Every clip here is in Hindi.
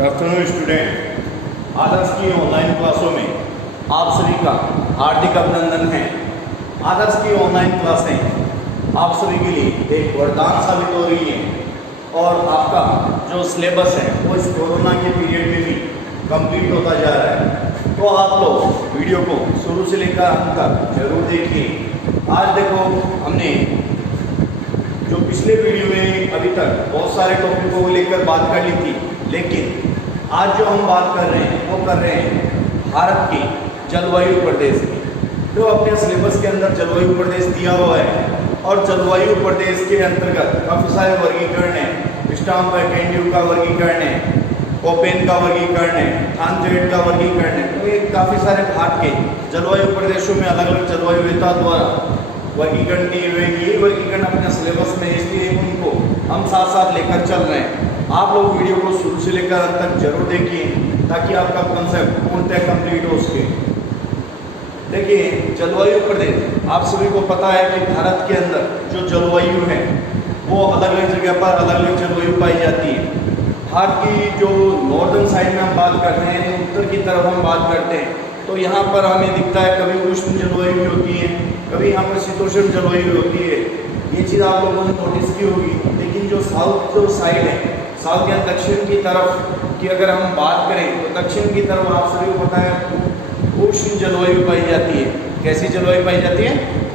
Good afternoon student. आदर्श की ऑनलाइन क्लासों में आप सभी का हार्दिक अभिनंदन है। आदर्श की ऑनलाइन क्लासें आप सभी के लिए एक वरदान साबित हो रही है और आपका जो सिलेबस है वो इस कोरोना के पीरियड में भी कंप्लीट होता जा रहा है। तो आप लोग वीडियो को शुरू से लेकर अंत तक जरूर देखिए। आज देखो, हमने जो पिछले वीडियो में अभी तक बहुत सारे टॉपिकों को लेकर बात कर ली थी, लेकिन आज जो हम बात कर रहे हैं वो कर रहे हैं भारत की जलवायु प्रदेश की। जो अपने सिलेबस के अंदर जलवायु प्रदेश दिया हुआ है और जलवायु प्रदेश के अंतर्गत काफ़ी सारे वर्गीकरण है। स्टाम्प-कैंड्यू का वर्गीकरण है, कोपेन का वर्गीकरण है, थानचेट का वर्गीकरण है। तो ये काफ़ी सारे भारत के जलवायु प्रदेशों में अलग अलग जलवायुवेत्ता द्वारा वर्गीकरण दिए हुए हैं। ये वर्गीकरण अपने सिलेबस में, इसलिए उनको हम साथ साथ लेकर चल रहे हैं। आप लोग वीडियो को शुरू से लेकर अंत तक जरूर देखिए ताकि आपका कंसेप्ट पूर्णतः कंप्लीट हो सके। देखिए, जलवायु प्रदेश आप सभी को पता है कि भारत के अंदर जो जलवायु है वो अलग अलग जगह पर अलग अलग जलवायु पाई जाती है। भारत की जो नॉर्दर्न साइड में हम बात करते हैं, उत्तर की तरफ हम बात करते हैं, तो यहाँ पर हमें दिखता है कभी उष्ण जलवायु होती है, कभी यहाँ पर शीतोष्ण जलवायु होती है। ये चीज़ आप लोगों ने नोटिस की होगी। लेकिन जो साउथ जो साइड है, साउथ या दक्षिण की तरफ की अगर हम बात करें तो दक्षिण की तरफ आप सभी को पता है उष्ण जलवायु पाई जाती है। कैसी जलवायु पाई जाती है?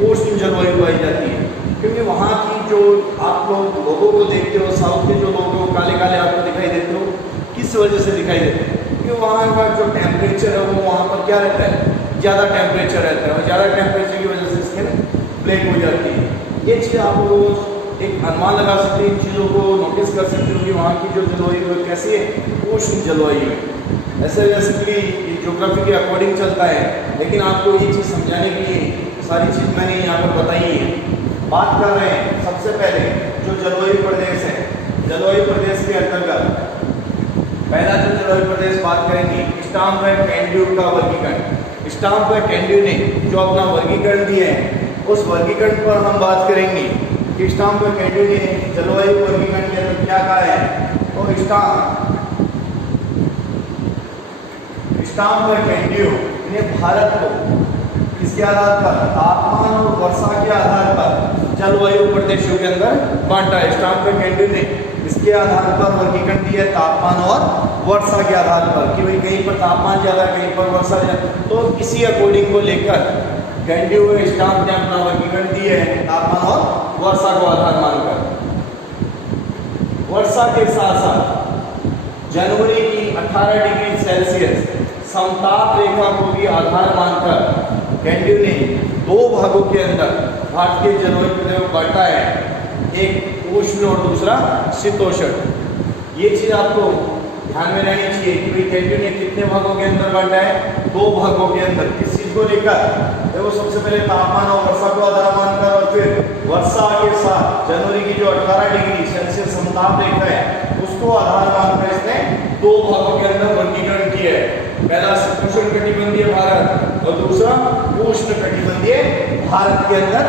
उष्ण जलवायु पाई जाती है। क्योंकि वहाँ की जो आप लोग लोगों को देखते हो, साउथ के जो लोग हो काले काले आपको दिखाई देते हो, किस वजह से दिखाई देते हैं? क्योंकि वहाँ का जो टेम्परेचर है वो वहाँ पर क्या रहता है? ज़्यादा टेम्परेचर रहता है और ज़्यादा टेम्परेचर की वजह से स्किन ब्लैक हो जाती है। ये चीज़ आप लोग एक अनुमान लगा सकते हैं, इन चीज़ों को नोटिस कर सकते हो कि वहाँ की जो जलवायु है कैसी है? उष्ण जलवायु है। ऐसे बेसिकली ज्योग्राफी के अकॉर्डिंग चलता है, लेकिन आपको ये चीज़ समझाने के लिए सारी चीज़ मैंने यहाँ पर बताई है। बात कर रहे हैं सबसे पहले जो जलवायु प्रदेश है, जलवायु प्रदेश के अंतर्गत पहला जो जलवायु प्रदेश बात करेंगे स्टाम्प-कैंड्यू का वर्गीकरण। स्टाम्प-कैंड्यू ने जो अपना वर्गीकरण दिया है उस वर्गीकरण पर हम बात करेंगे कि स्टाम्प-कैंड्यू ने जलवायु वर्गीकरण के अंदर क्या कहा है। तो स्टाम्प-कैंड्यू ने भारत को किसके आधार पर? तापमान और वर्षा के आधार पर जलवायु प्रदेशों के अंदर बांटा है। स्टाम्प-कैंड्यू ने इसके आधार पर वर्गीकरण दिया है, तापमान और वर्षा के आधार पर, कि भाई कहीं पर तापमान ज़्यादा, कहीं पर वर्षा ज़्यादा। तो इसी अकॉर्डिंग को लेकर कैंड्यू स्टाम्प ने अपना वर्गीकरण दिए है, तापमान और वर्षा को आधार मानकर। वर्षा के साथ साथ जनवरी की 18 डिग्री सेल्सियस समताप रेखा को भी आधार मानकर कैंड्यू ने दो भागों के अंदर भारत के जलवायु प्रदेश को बांटा है, एक उष्ण और दूसरा शीतोष्ण। ये चीज़ आपको ध्यान में रहनी चाहिए कि भाई कैंड्यू ने कितने भागों के अंदर बांटा है? दो भागों के अंदर। किस चीज़ को लेकर? देखो, सबसे पहले तापमान और वर्षा को आधार मानकर और फिर वर्षा के साथ जनवरी की जो 18 डिग्री सेल्सियस समताप रेखा है उसको आधार मानकर इसने दो भागों के अंदर वर्गीकरण किया है। पहला शीतोष्ण कटिबंधीय भारत और दूसरा उष्ण कटिबंधीय भारत के अंदर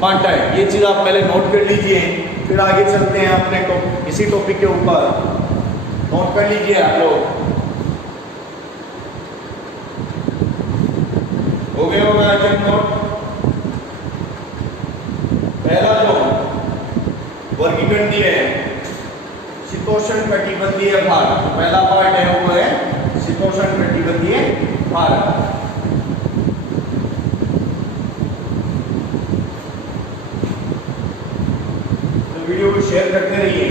बांटा है। ये चीज़ आप पहले नोट कर लीजिए, फिर आगे चलते हैं अपने इसी टॉपिक के ऊपर। नोट कर लीजिए आप लोग। हो गया होगा नोट। पहला जो वर्गीकरण दिया है शीतोष्ण कटिबंधीय भारत, पहला पार्ट है वो है शीतोष्ण कटिबंधीय भारत। तो वीडियो को शेयर करते रहिए।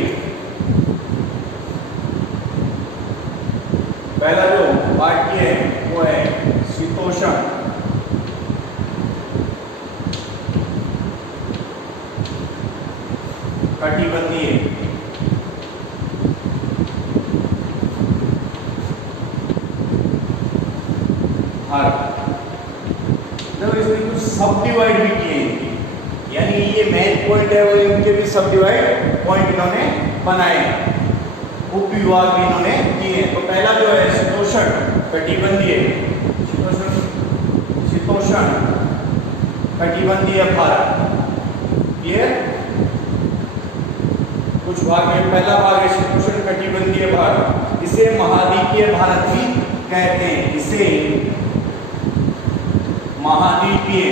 पहला जो पार्ट है वो है शीतोष्ण कटिबंधीय भारत। जब इसमें कुछ सब डिवाइड भी किए, यानी ये मेन पॉइंट है वो इनके भी सब डिवाइड पॉइंट इन्होंने बनाए, उपविभाग भी इन्होंने किए। तो पहला जो है शीतोष्ण कटिबंधीय, शीतोष्ण कटिबंधीय भारत। ये कुछ भाग में पहला भाग है शीतोष्ण कटिबंधीय भाग, इसे महाद्वीपीय भारत भी कहते हैं। इसे महाद्वीपीय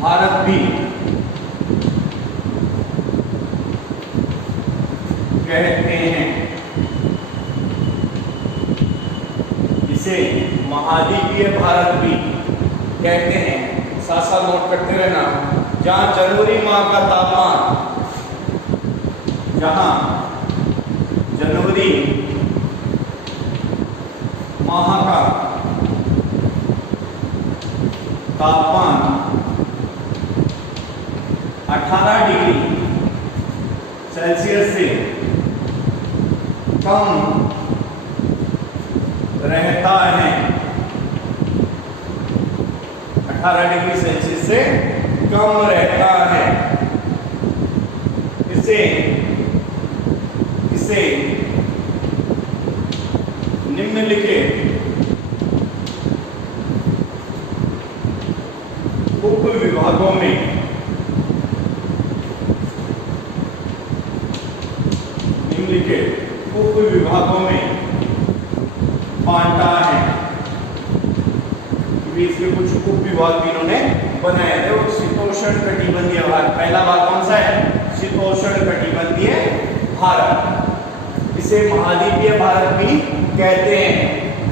भारत भी कहते हैं। इसे महाद्वीपीय भारत भी कहते हैं। साथ साथ नोट करते रहना, जहां जनवरी माह का तापमान, जहां जनवरी माह का तापमान 18 डिग्री सेल्सियस से कम रहता है, 18 डिग्री सेल्सियस से कम रहता है, इसे निम्नलिखित उप विभागों में बांटा है। इसके कुछ उप विभाग भी इन्होंने बनाए थे। और शीतोष्ण कटिबंधीय भारत, पहला भाग कौन सा है? शीतोष्ण कटिबंधीय भारत। इसे महाद्वीपीय भारत भी कहते हैं,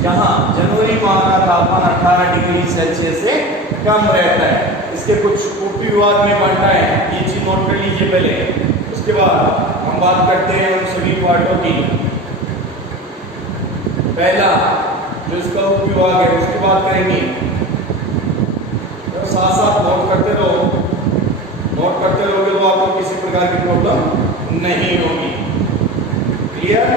जहां जनवरी माह का तापमान 18 डिग्री सेल्सियस से कम रहता है। इसके कुछ उप विभाग में बांटा है, ये चीज नोट कर लीजिए पहले। उसके बाद हम बात करते हैं उन सभी पार्टों की। पहला जो इसका उप विभाग है उसकी बात करेंगे, तो साथ साथ नोट करते रहोगे तो आपको किसी प्रकार की प्रॉब्लम नहीं होगी। क्लियर?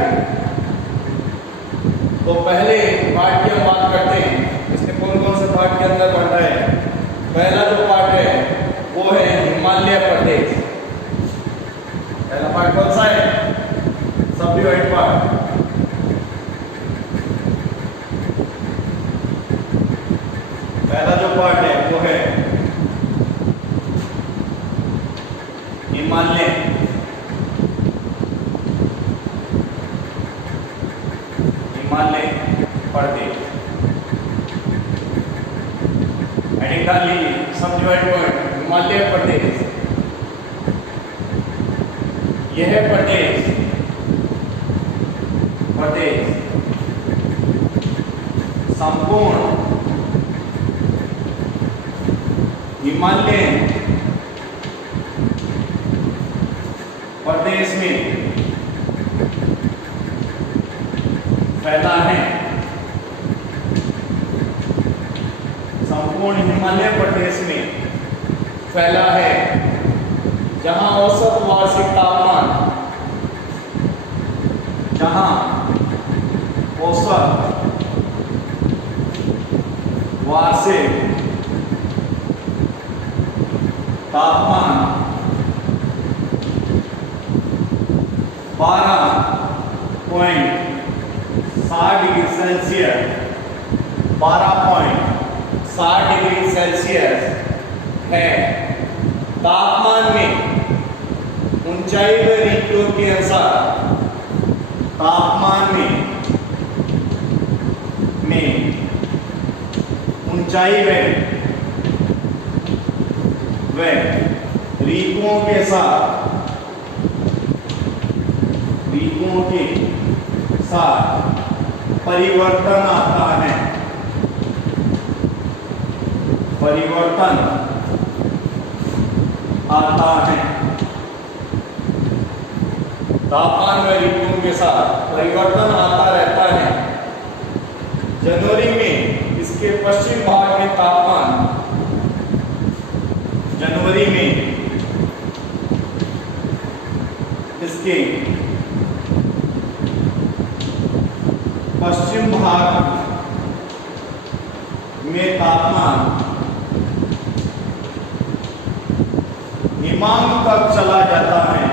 तो पहले पार्ट की हम बात करते हैं, इसने कौन कौन से पार्ट के अंदर बांटा है। पहला जो पार्ट है वो है हिमालय प्रदेश। पहला पार्ट कौन सा है? सब डिवाइड पार्ट। पहला जो पार्ट है वो है हिमालय प्रदेश। हेडिंग डाल लीजिए, सब डिवाइड पॉइंट हिमालय प्रदेश। यह प्रदेश संपूर्ण हिमालय प्रदेश में फैला है। संपूर्ण हिमालय प्रदेश में फैला है, जहां औसत वार्षिक तापमान, तापमान 12.60 डिग्री सेल्सियस 12.60 डिग्री सेल्सियस है। तापमान में ऊंचाई व ऋतुओं के अनुसार तापमान में ऊंचाई व ऋतुओं के साथ परिवर्तन आता है। तापमान व ऋतुओं के साथ परिवर्तन आता रहता है। जनवरी में इसके पश्चिम भाग में तापमान, जनवरी में इसके पश्चिम भाग में तापमान हिमांक तक चला जाता है।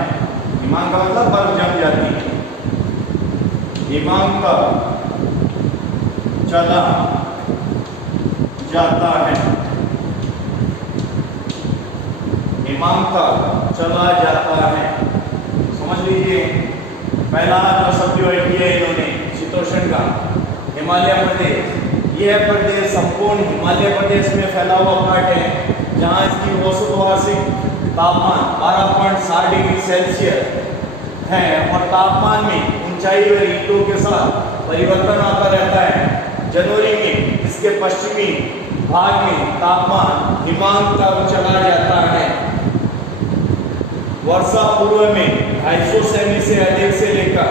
हिमांक का मतलब बर्फ जम जाती है। हिमांक तक चला जाता है। हिमांक तक चला जाता है। पहला जो सब डिवाइड किया इन्होंने शीतोष्ण का, हिमालय प्रदेश। यह प्रदेश संपूर्ण हिमालय प्रदेश में फैला हुआ पार्ट है, जहाँ इसकी औसत वार्षिक तापमान 12.7 डिग्री सेल्सियस है और तापमान में ऊंचाई और ऋतुओं के साथ परिवर्तन आता रहता है। जनवरी में इसके पश्चिमी भाग में तापमान हिमांक तक चला जाता है। वर्षा पूर्व में 250 सेमी से अधिक से लेकर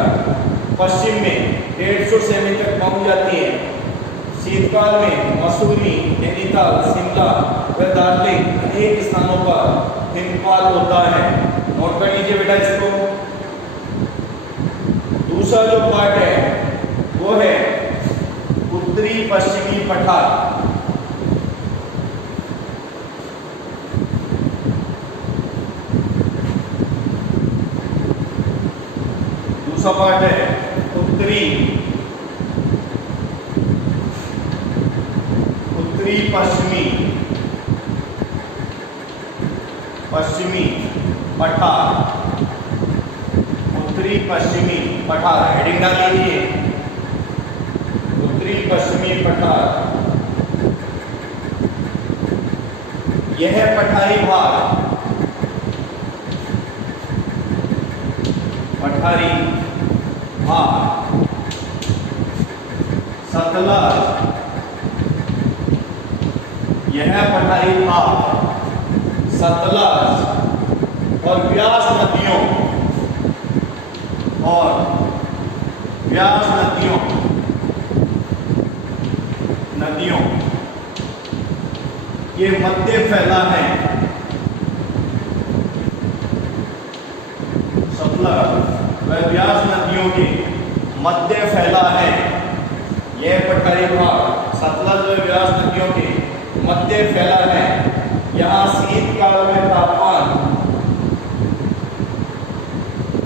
पश्चिम में 150 सेमी तक पहुंच जाती है। शीतकाल में मसूरी, नैनीताल, शिमला व दार्जिलिंग अनेक स्थानों पर हिमपात होता है। नोट कर लीजिए बेटा इसको। दूसरा जो पार्ट है वो है उत्तरी पश्चिमी पठार। दूसरा पार्ट है उत्तरी पश्चिमी पठार। उत्तरी पश्चिमी पठार हेडिंग डाल लीजिए, उत्तरी पश्चिमी पठार। यह पठारी भाग सतलज, यह पठारी भाग सतलज और व्यास नदियों के मध्य फैला है। सतलज व व्यास नदियों के मध्य फैला है यह पठारी भाग, सतलज व व्यास नदियों के मध्य फैला है। यहाँ शीतकाल में तापमान,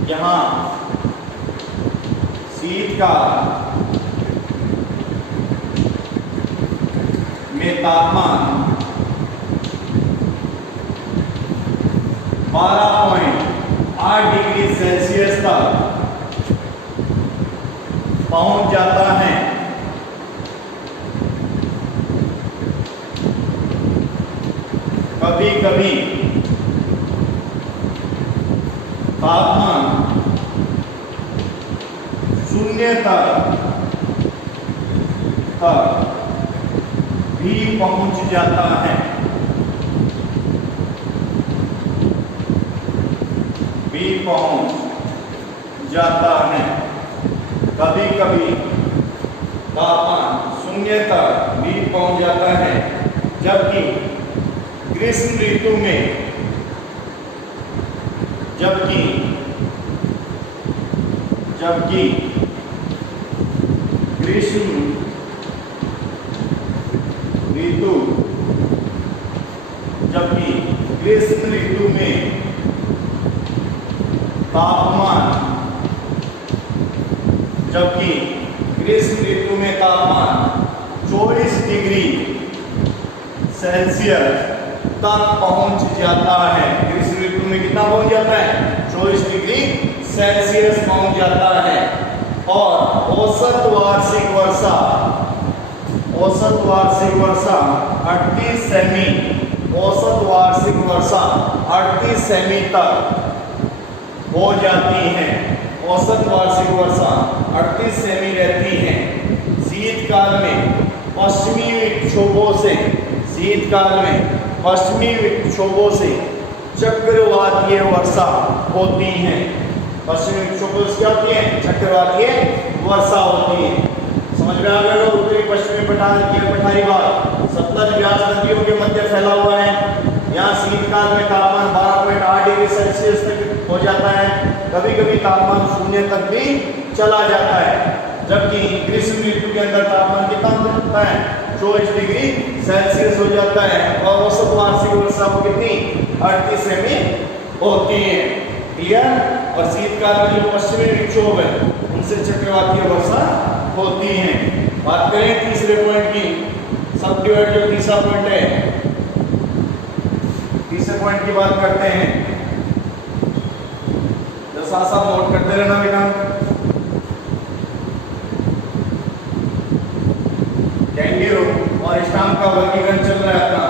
यहाँ शीतकाल में तापमान 12.8 डिग्री सेल्सियस तक पहुंच जाता है। कभी कभी तापमान 0 तक भी पहुंच जाता है। कभी कभी तापमान 0 तक भी पहुंच जाता है, जबकि ग्रीष्म ऋतु में तापमान 24 डिग्री सेल्सियस तक पहुंच जाता है। ग्रीष्म ऋतु में कितना पहुंच जाता है? 24 डिग्री सेल्सियस पहुंच जाता है। और औसत वार्षिक वर्षा 38 सेमी तक हो जाती है। औसत वार्षिक वर्षा 38 सेमी रहती है। शीतकाल में पश्चिमी विक्षोभों से चक्रवातीय वर्षा होती है। पश्चिमी विक्षोभों से क्या होती है? चक्रवातीय वर्षा होती है। समझ में आ गया? उत्तरी पश्चिमी पठारी भाग सतलज व्यास नदियों के मध्य फैला हुआ है। यहाँ शीतकाल में तापमान 12.8 डिग्री सेल्सियस तक हो जाता है। कभी कभी तापमान 0 तक भी चला जाता है, जबकि ग्रीष्म ऋतु के अंदर तापमान कितना होता है? 24 डिग्री सेल्सियस हो जाता है। और औसत वार्षिक वर्षा कितनी? 38 सेमी होती है। क्लियर? और शीतकाल में जो पश्चिमी विक्षोभ है उनसे चक्रवातीय वर्षा होती है। बात करें तीसरे पॉइंट की, सब डिवाइड जो तीसरा पॉइंट है, तीसरे पॉइंट की बात करते हैं। The साथ साथ नोट करते रहना बेटा। कैंडियो और स्टाम्प का वर्गीकरण चल रहा है अपना।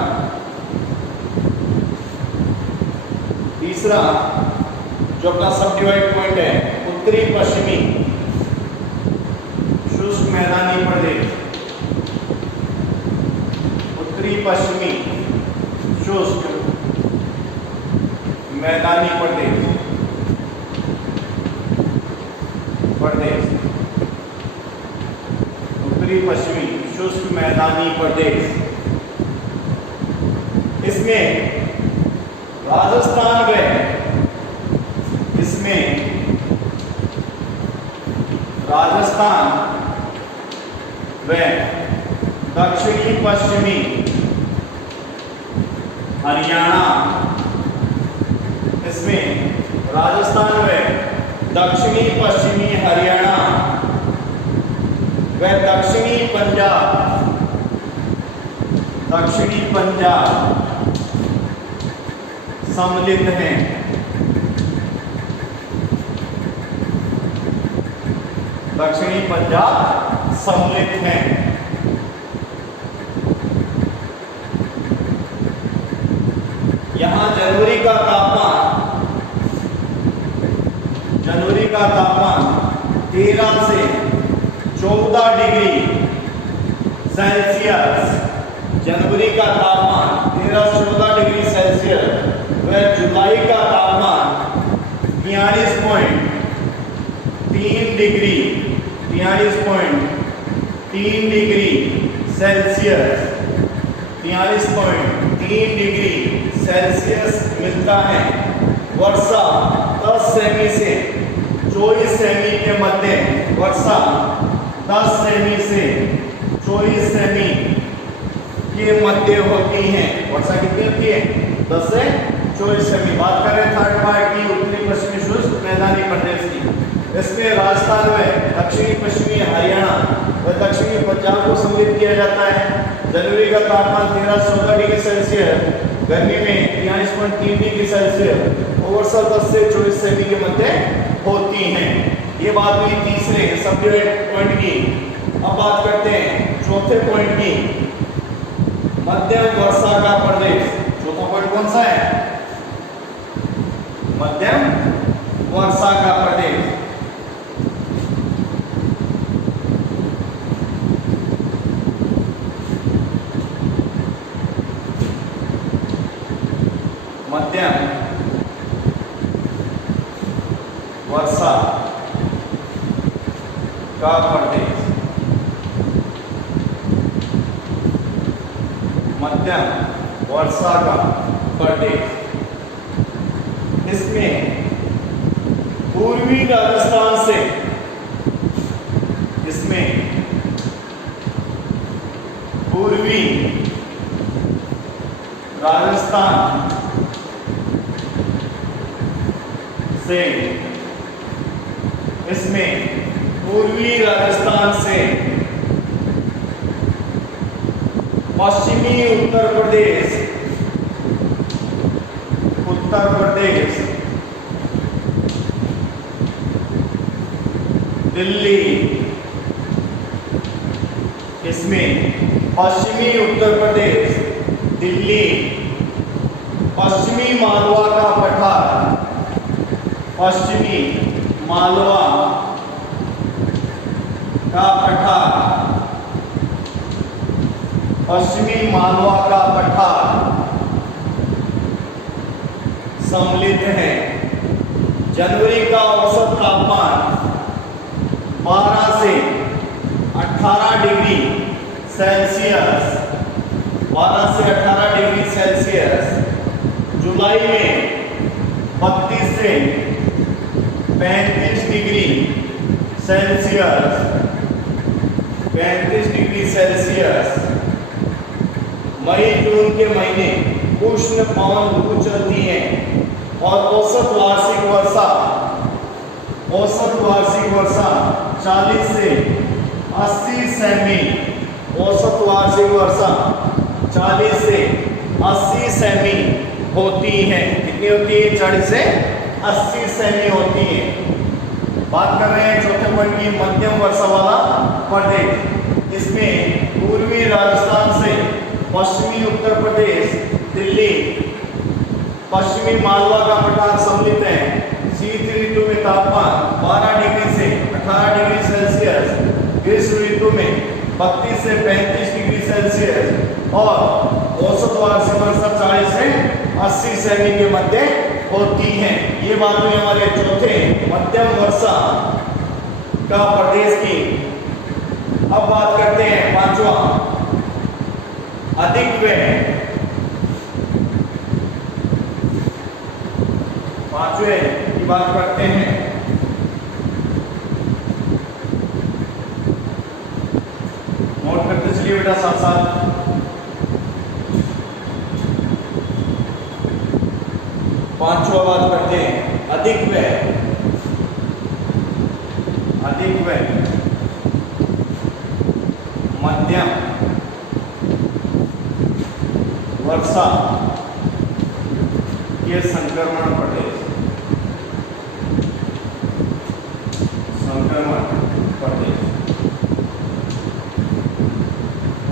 तीसरा जो अपना सब डिवाइड पॉइंट है, उत्तरी पश्चिमी शुष्क मैदानी प्रदेश, उत्तरी पश्चिमी शुष्क मैदानी प्रदेश, उत्तरी पश्चिमी शुष्क मैदानी प्रदेश। इसमें राजस्थान व दक्षिणी पश्चिमी हरियाणा, इसमें राजस्थान व दक्षिणी पश्चिमी हरियाणा व दक्षिणी पंजाब सम्मिलित हैं। दक्षिणी पंजाब सम्मिलित हैं। यहां जनवरी का तापमान 13 से 14 डिग्री सेल्सियस, जनवरी का तापमान 13 से 14 डिग्री सेल्सियस व जुलाई का तापमान 43.3 डिग्री सेल्सियस, 43.3 डिग्री सेल्सियस मिलता है। वर्षा 10 सेमी से 24 सेमी के मध्य, वर्षा 10 सेमी से 24 सेमी के मध्य होती है। वर्षा कितनी होती है? 10 से 24 सेमी। बात कर रहे हैं थर्ड पार्ट की, उत्तरी पश्चिमी शुष्क मैदानी प्रदेश की। इसमें राजस्थान में दक्षिणी पश्चिमी हरियाणा व दक्षिणी पंजाब को सम्मिलित किया जाता है। जनवरी का तापमान 13 से 14 डिग्री सेल्सियस, गर्मी में 43.3 डिग्री सेल्सियस और वर्षा 10 से 24 सेमी के मध्य होती हैं। ये बात हुई तीसरे सब डिवाइड पॉइंट की। अब बात करते हैं चौथे पॉइंट की, मध्यम वर्षा का प्रदेश। चौथा पॉइंट कौन सा है? मध्यम वर्षा का प्रदेश। मध्यम वर्षा का प्रदेश, मध्यम वर्षा का प्रदेश। इसमें पूर्वी राजस्थान से, पूर्वी राजस्थान से, इसमें पूर्वी राजस्थान से पश्चिमी उत्तर प्रदेश, दिल्ली, इसमें पश्चिमी उत्तर प्रदेश, दिल्ली, पश्चिमी मालवा का पठार, पश्चिमी मालवा का पठार, पश्चिमी मालवा का पठार सम्मिलित है। जनवरी का औसत तापमान 12 से 18 डिग्री सेल्सियस, 12 से 18 डिग्री सेल्सियस। जुलाई में 32 से 35 डिग्री सेल्सियस, 35 डिग्री सेल्सियस। मई जून के महीने उष्ण पवन ऋतु चलती है और औसत वार्षिक वर्षा 40 से 80 सेमी, औसत वार्षिक वर्षा 40 से 80 सेमी होती है। कितनी होती है? 40 से 80 सेमी होती है। बात कर रहे हैं चौथे पॉइंट की, मध्यम वर्षा वाला प्रदेश। इसमें पूर्वी राजस्थान से पश्चिमी उत्तर प्रदेश, दिल्ली, पश्चिमी मालवा का पठार सम्मिलित है। शीत ऋतु में तापमान 12 डिग्री से 18 डिग्री सेल्सियस, ग्रीष्म ऋतु में 32 से 35 डिग्री सेल्सियस और औसत वार्षिक वर्षा 40 से 80 सेमी के मध्य होती है। ये बात हुई हमारे चौथे मध्यम वर्षा का प्रदेश की। अब बात करते हैं पांचवा, अधिक व्यय। पांचवे की बात करते हैं। नोट करते चलिए बेटा साथ साथ। पांचवा बात करते हैं अधिक व्यय। अधिक व्यय, मध्यम वर्षा के संक्रमण प्रदेश। संक्रमण प्रदेश,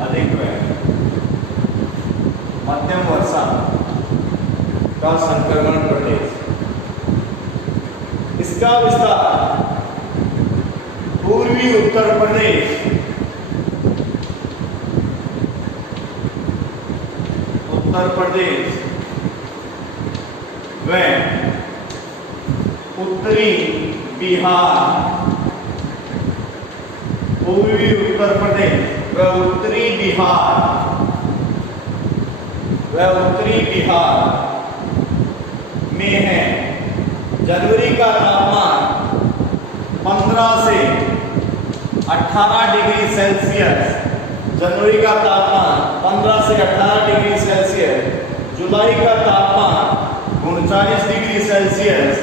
अधिक व्यय, मध्यम वर्षा का संक्रमण प्रदेश। इसका विस्तार पूर्वी उत्तर प्रदेश, उत्तर प्रदेश व उत्तरी बिहार, पूर्वी उत्तर प्रदेश व उत्तरी बिहार में है। जनवरी का तापमान 15 से 18 डिग्री सेल्सियस, जनवरी का तापमान 15 से 18 डिग्री सेल्सियस, जुलाई का तापमान 39 डिग्री सेल्सियस,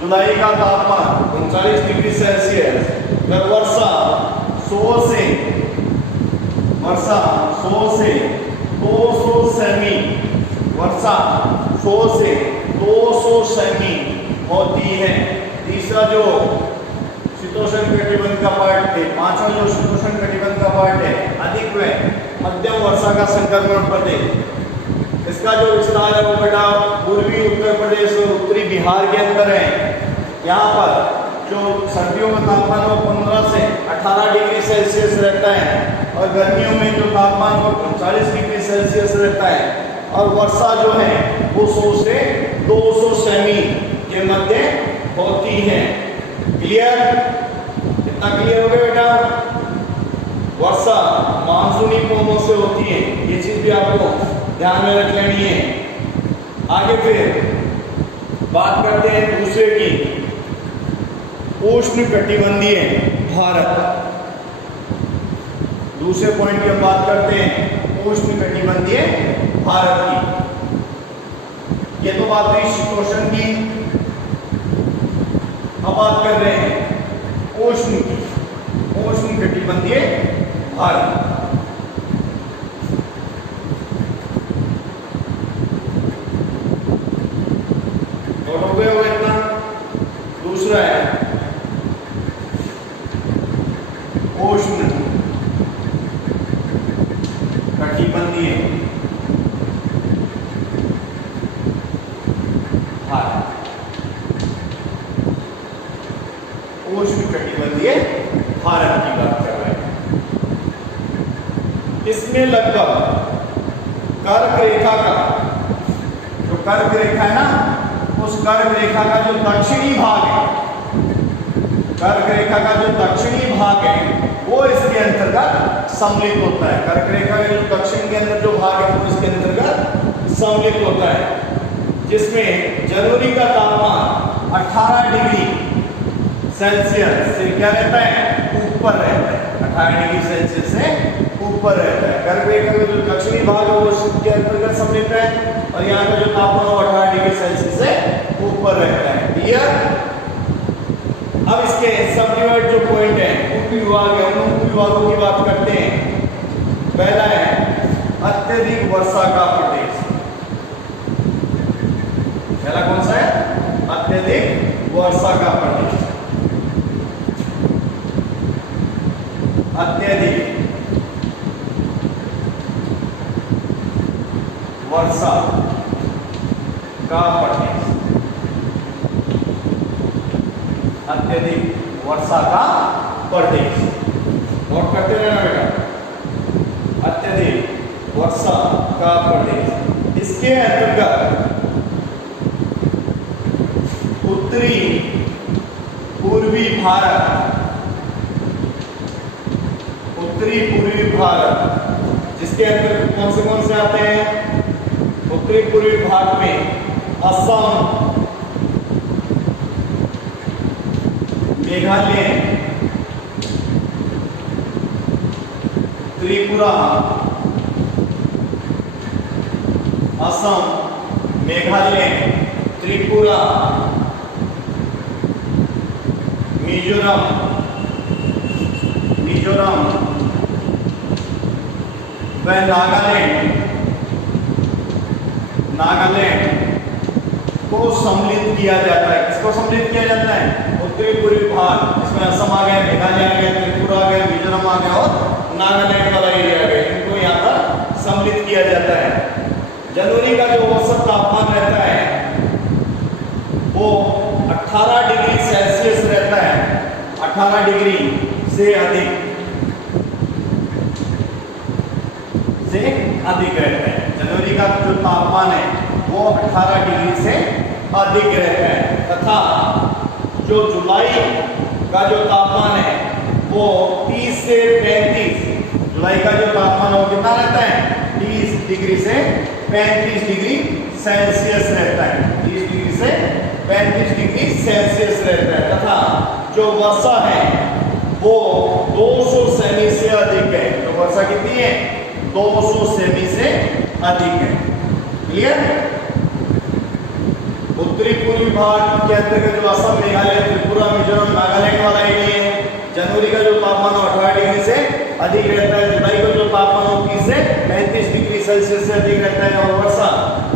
जुलाई का तापमान 39 डिग्री सेल्सियस। वर्षा 100 से 200 सेमी, वर्षा 100 से 200 सेमी होती है। तीसरा जो शीतोष्ण कटिबंध का पार्ट है, पांचवा जो शीतोष्ण कटिबंध का पार्ट है, अधिक व्यय, मध्यम वर्षा का संक्रमण प्रदेश। इसका जो विस्तार है वो बेटा पूर्वी उत्तर प्रदेश और उत्तरी बिहार के अंदर है। यहाँ पर जो सर्दियों का तापमान वो 15 से 18 डिग्री सेल्सियस रहता है और गर्मियों में जो तापमान वो 39 डिग्री सेल्सियस रहता है। और वर्षा जो है वो 100 से 200 सेमी के मध्य होती है। क्लियर? कितना क्लियर हो गया बेटा? वर्षा मानसूनी पवनों से होती है, ये चीज भी आपको ध्यान में रख लेनी है। आगे फिर बात करते हैं दूसरे की, उष्ण कटिबंधीय भारत। दूसरे पॉइंट की हम बात करते हैं उष्ण कटिबंधीय भारत की। ये तो बात हुई शीतोष्ण की। अब बात कर रहे हैं उष्ण की, उष्ण कटिबंधीय भारत। हो गया होगा इतना। दूसरा है उष्ण कटिबंधीय भारत, उष्ण कटिबंधीय भारत की बात कर रहे हैं। इसमें लगभग कर्क रेखा का, जो कर्क रेखा है ना, उस कर्क रेखा का जो दक्षिणी भाग है, कर्क रेखा का जो दक्षिणी भाग है वो इसके अंतर्गत सम्मिलित होता है। कर्क रेखा के जो दक्षिण के अंदर जो भाग है वो इसके अंतर्गत सम्मिलित होता है, जिसमें जनवरी का तापमान 18 डिग्री सेल्सियस से क्या रहता है, ऊपर रहता है। 18 डिग्री सेल्सियस से ऊपर रहता है। कर्क रेखा का जो दक्षिणी भाग है वो इसके अंतर्गत सम्मिलित है और यहाँ का जो तापमान वो 18 डिग्री सेल्सियस से ऊपर रहता है। क्लियर? अब इसके सब डिवाइड जो पॉइंट है, उप विभाग है, उन उप विभागों की बात करते हैं। पहला है अत्यधिक वर्षा का प्रदेश। पहला कौन सा है? अत्यधिक वर्षा का प्रदेश। वर्षा का प्रदेश, अत्यधिक वर्षा का प्रदेश। नोट करते रहना बेटा, अत्यधिक वर्षा का प्रदेश। इसके अंतर्गत उत्तरी पूर्वी भारत, उत्तरी पूर्वी भारत, जिसके अंदर कौन से आते हैं? उत्तरी पूर्वी भारत में असम, मेघालय, त्रिपुरा, असम, मेघालय, त्रिपुरा, मिजोरम व नागालैंड को सम्मिलित किया जाता है। किसको सम्मिलित किया जाता है? उत्तरी पूर्वी भाग, इसमें असम आ गया, मेघालय आ गया, त्रिपुरा आ गया, मिजोरम आ गया और नागालैंड वाला एरिया आ गया। इनको यहाँ पर सम्मिलित किया जाता है। जनवरी का जो औसत तापमान रहता है वो 18 डिग्री सेल्सियस रहता है, 18 डिग्री से अधिक रहता है। जनवरी का जो तापमान है वो 18 डिग्री से अधिक रहता है, तथा जो जुलाई का जो तापमान है वो 30 से 35, जुलाई का जो तापमान है वो कितना रहता है? 30 डिग्री से 35 डिग्री सेल्सियस रहता है, 30 डिग्री से 35 डिग्री सेल्सियस रहता है, तथा जो वर्षा है वो 200 सेमी से अधिक है। तो वर्षा कितनी है? 200 सेमी से अधिक है। क्लियर? उत्तरी पूर्वी भारत के अंतर्गत जो असम, मेघालय, त्रिपुरा, मिजोरम, नागालैंड वाला एरिया है, जनवरी का जो तापमान 18 डिग्री से अधिक रहता है, जुलाई का जो तापमान 30 से 35 डिग्री सेल्सियस से अधिक रहता है, और वर्षा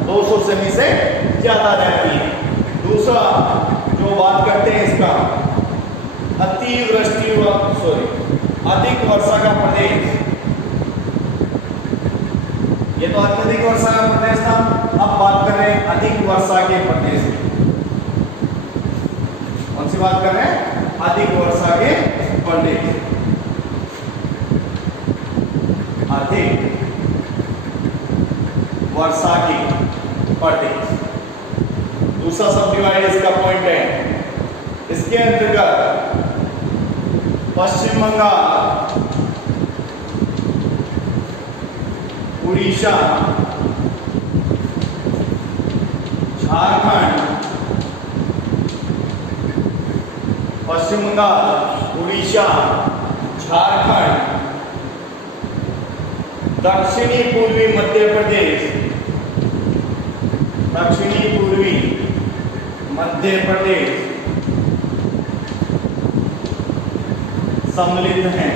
200 सेमी से ज्यादा रहती है। दूसरा जो बात करते हैं इसका, अधिक वर्षा का प्रदेश। ये तो अत्यधिक वर्षा का प्रदेश था, अब बात कर रहे हैं अधिक वर्षा के प्रदेश की। कौन सी बात कर रहे हैं? अधिक वर्षा के प्रदेश, अधिक वर्षा के प्रदेश। दूसरा सब डिवाइड इसका पॉइंट है, इसके अंतर्गत पश्चिम बंगाल, उड़ीसा, झारखंड, पश्चिम बंगाल, उड़ीसा, झारखंड, दक्षिणी पूर्वी मध्य प्रदेश, दक्षिणी पूर्वी मध्य प्रदेश सम्मिलित हैं।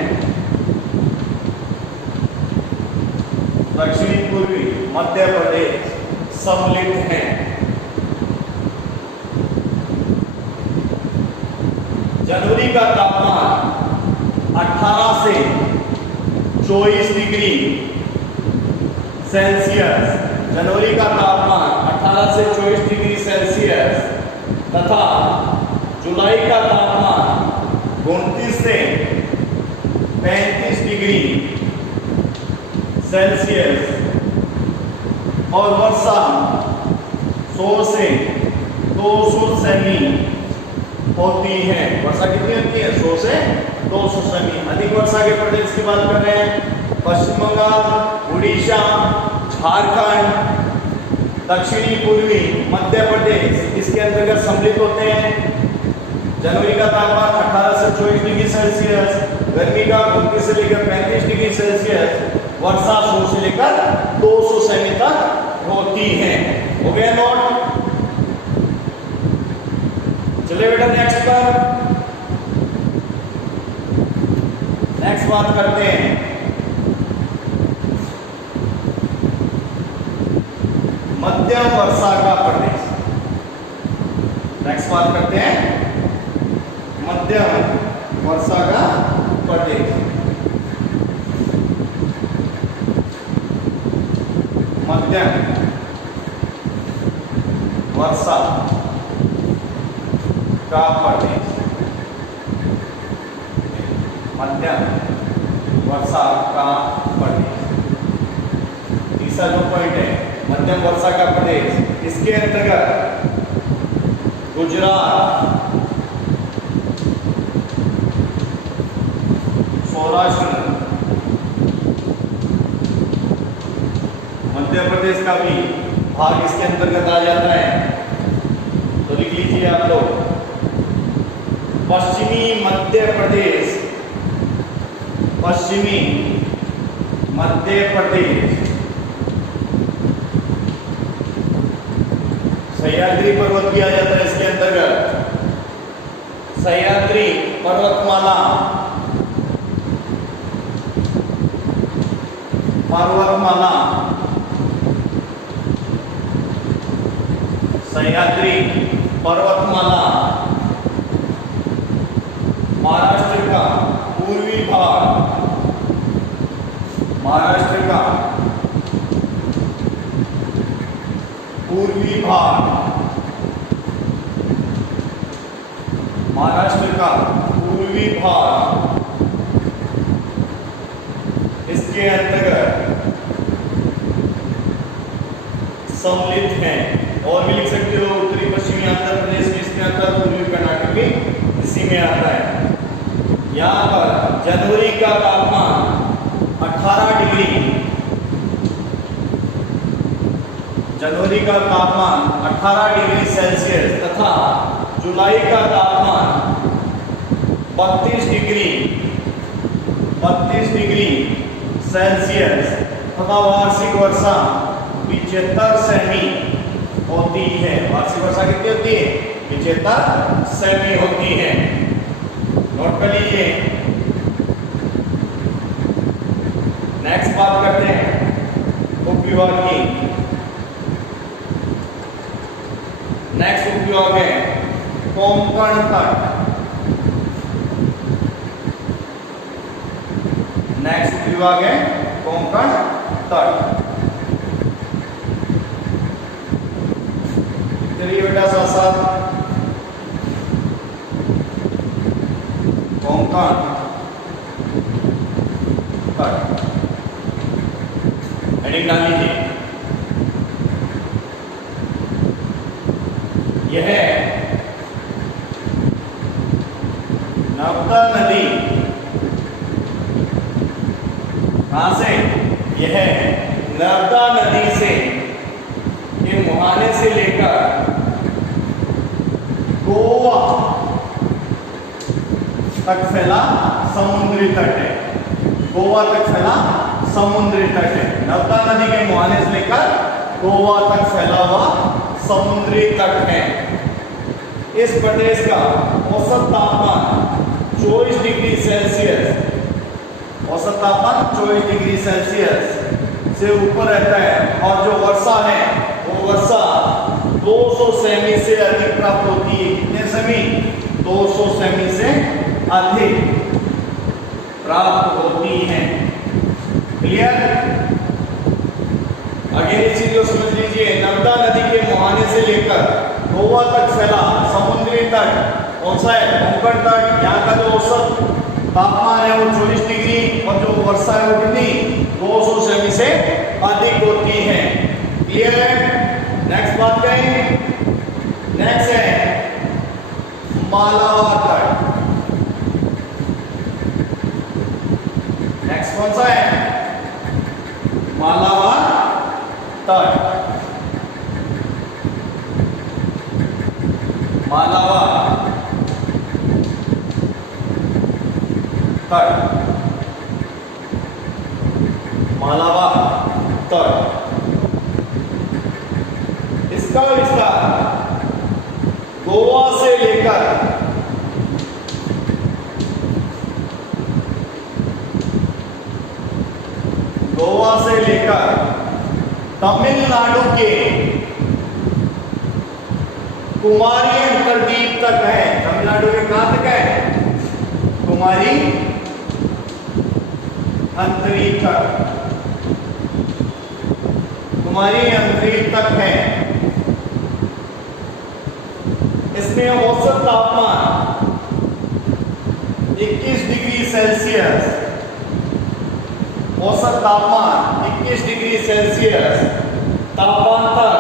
दक्षिणी पूर्वी मध्य प्रदेश सम्मिलित हैं। जनवरी का तापमान 18 से 24 डिग्री सेल्सियस, जनवरी का तापमान 18 से 24 डिग्री सेल्सियस, तथा जुलाई का तापमान 29 से 35 डिग्री सेल्सियस, और वर्षा 100 से 200 सेमी होती है। वर्षा कितनी होती है? 100 से 200 सेमी। अधिक वर्षा के प्रदेश की बात कर रहे हैं, पश्चिम बंगाल, उड़ीसा, झारखंड, दक्षिणी पूर्वी मध्य प्रदेश इसके अंतर्गत सम्मिलित होते हैं। जनवरी का तापमान 18 से 24 डिग्री सेल्सियस, गर्मी का 29 से लेकर 35 डिग्री सेल्सियस, वर्षा 100 से लेकर 200 सेमी तक होती है। हो गया नोट? चलिए बेटा नेक्स्ट पर, नेक्स्ट बात करते हैं मध्यम वर्षा का प्रदेश। नेक्स्ट बात करते हैं मध्यम वर्षा का प्रदेश। मध्यम प्रदेश, मध्य वर्षा का प्रदेश। तीसरा जो पॉइंट है मध्यम वर्षा का प्रदेश, इसके अंतर्गत गुजरात, सौराष्ट्र, मध्य प्रदेश का भी भाग इसके अंतर्गत आ जाता है। तो लिख लीजिए आप लोग, पश्चिमी मध्य प्रदेश, पश्चिमी मध्य प्रदेश सह्याद्री पर्वत भी आ जाता है इसके अंतर्गत। सह्याद्री पर्वतमाला, पर्वतमाला, सह्याद्री पर्वतमाला महाराष्ट्र का पूर्वी भाग, महाराष्ट्र का पूर्वी भाग, महाराष्ट्र का पूर्वी भाग, इसके अंतर्गत सम्मिलित है। और भी लिख सकते हो उत्तरी पश्चिमी आंध्र प्रदेश में इसके अंदर, पूर्वी कर्नाटक भी इसी में आता है। यहाँ पर जनवरी का तापमान 18 डिग्री, जनवरी का तापमान 18 डिग्री सेल्सियस तथा जुलाई का तापमान 32 डिग्री सेल्सियस तथा वार्षिक वर्षा 75 सेमी होती है। वार्षिक वर्षा कितनी होती है? 75 सेमी होती है। नोट कर लीजिए। नेक्स्ट बात करते हैं उपविभाग की। नेक्स्ट उपविभाग है कोंकण तट। नेक्स्ट उपविभाग है कोंकण तट। चलिए बेटा साथ साथ कोंकण तट हेडिंग डाल लीजिए। यह नर्मदा नदी, कहां से? यह नर्मदा नदी से के मुहाने से लेकर गोवा तक फैला समुद्री तट है। गोवा तक फैला समुद्री तट है। नर्मदा नदी के मुहाने से लेकर गोवा तक फैला हुआ समुद्री तट है। इस प्रदेश का औसत तापमान 24 डिग्री सेल्सियस, औसत तापमान 24 डिग्री सेल्सियस से ऊपर रहता है। और जो वर्षा है वो वर्षा 200 सेमी से अधिक प्राप्त होती है। कितने सेमी? 200 सेमी से अधिक प्राप्त होती है। क्लियर? आगे इसी को समझ लीजिए। नर्मदा नदी के मुहाने से लेकर गोवा तक फैला समुद्री तट कौन सा है? कोंकण तट। यहाँ का जो औसत तापमान है वो 24 डिग्री और जो वर्षा है वो कितनी? 200 सेमी से अधिक होती है। क्लियर है? नेक्स्ट बात करें। नेक्स्ट है मालाबार तट। नेक्स्ट कौन सा है? मालाबार तट। मालाबार तट, मालाबार तट। इसका विस्तार गोवा से लेकर तमिलनाडु के कुमारी अंतरद्वीप तक है। तमिलनाडु के कहां तक है? कुमारी अंतरद्वीप तक, कुमारी अंतरद्वीप तक है। जिसमें औसत तापमान 21 डिग्री सेल्सियस, औसत तापमान 21 डिग्री सेल्सियस, तापांतर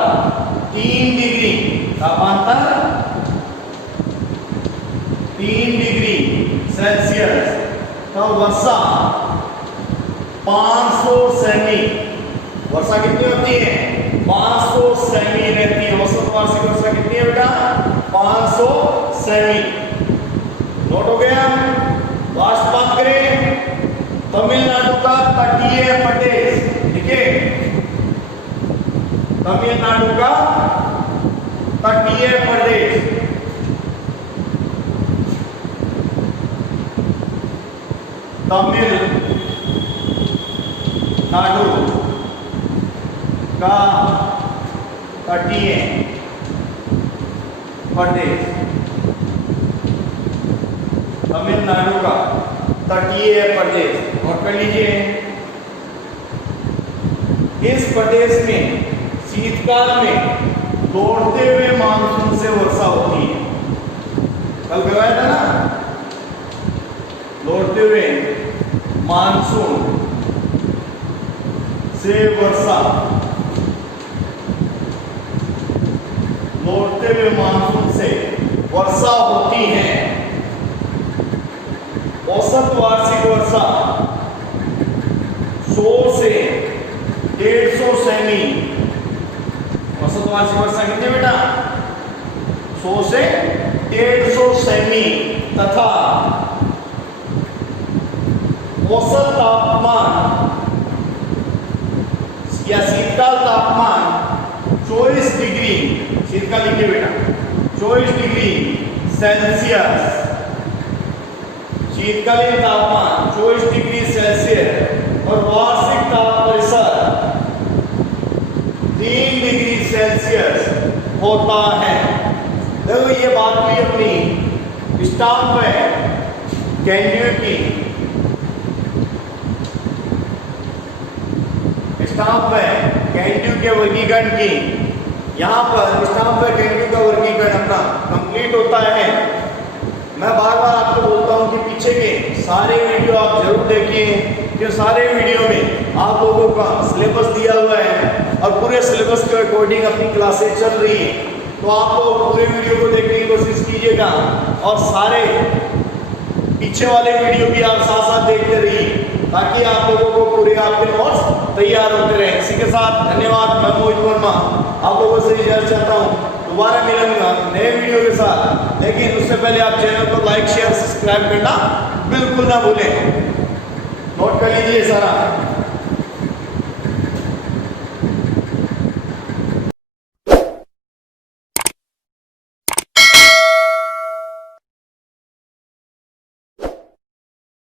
3 डिग्री, तापांतर 3 डिग्री सेल्सियस, तो वर्षा 500 सेमी, वर्षा कितनी होती है? 500 सेमी रहती है। औसत वार्षिक वर्षा कितनी है बेटा? 500 सेमी। नोट हो गया? लास्ट बात करें, तमिलनाडु का तटीय प्रदेश, ठीक है, तमिलनाडु का तटीय प्रदेश, तमिलनाडु का तटीय प्रदेश, तमिलनाडु का तटीय प्रदेश, नोट कर लीजिए। इस प्रदेश में शीतकाल में लौटते हुए मानसून से वर्षा होती है। कल कहवाया था ना, लौटते हुए मानसून से वर्षा, लौटते हुए मानसून से वर्षा होती है। औसत वार्षिक वर्षा 100 से 150 सेमी, औसत वार्षिक वर्षा कितनी बेटा? 100 से 150 सेमी, तथा औसत तापमान या शीतकाल तापमान 24 डिग्री, शीतकाल लिखिए बेटा, 24 डिग्री सेल्सियस, शीतकालीन तापमान 24 डिग्री सेल्सियस और वार्षिक ताप परिसर 3 डिग्री सेल्सियस होता है। देखो ये बात हुई अपनी स्टाम्प है कैंड्यू की, स्टाम्प है कैंड्यू के वर्गीकरण की। यहाँ पर स्टाम्प है कैंड्यू का वर्गीकरण अपना कंप्लीट होता है। मैं बार बार आपको बोलता हूँ कि पीछे के सारे वीडियो आप जरूर देखिए, कि सारे वीडियो में आप लोगों का सिलेबस दिया हुआ है और पूरे सिलेबस के अकॉर्डिंग अपनी क्लासेस चल रही है। तो आप लोग पूरे वीडियो को देखने की कोशिश कीजिएगा और सारे पीछे वाले वीडियो भी आप साथ साथ देखते रहिए, ताकि आप लोगों को पूरे आपके नोट्स तैयार होते रहे। इसी के साथ धन्यवाद। मैं मोहित वर्मा आप लोगों से इजाजत चाहता हूँ। दोबारा मिलूंगा नए वीडियो के साथ, लेकिन उससे पहले आप चैनल को लाइक शेयर सब्सक्राइब करना बिल्कुल ना भूलें। नोट कर लीजिए सारा।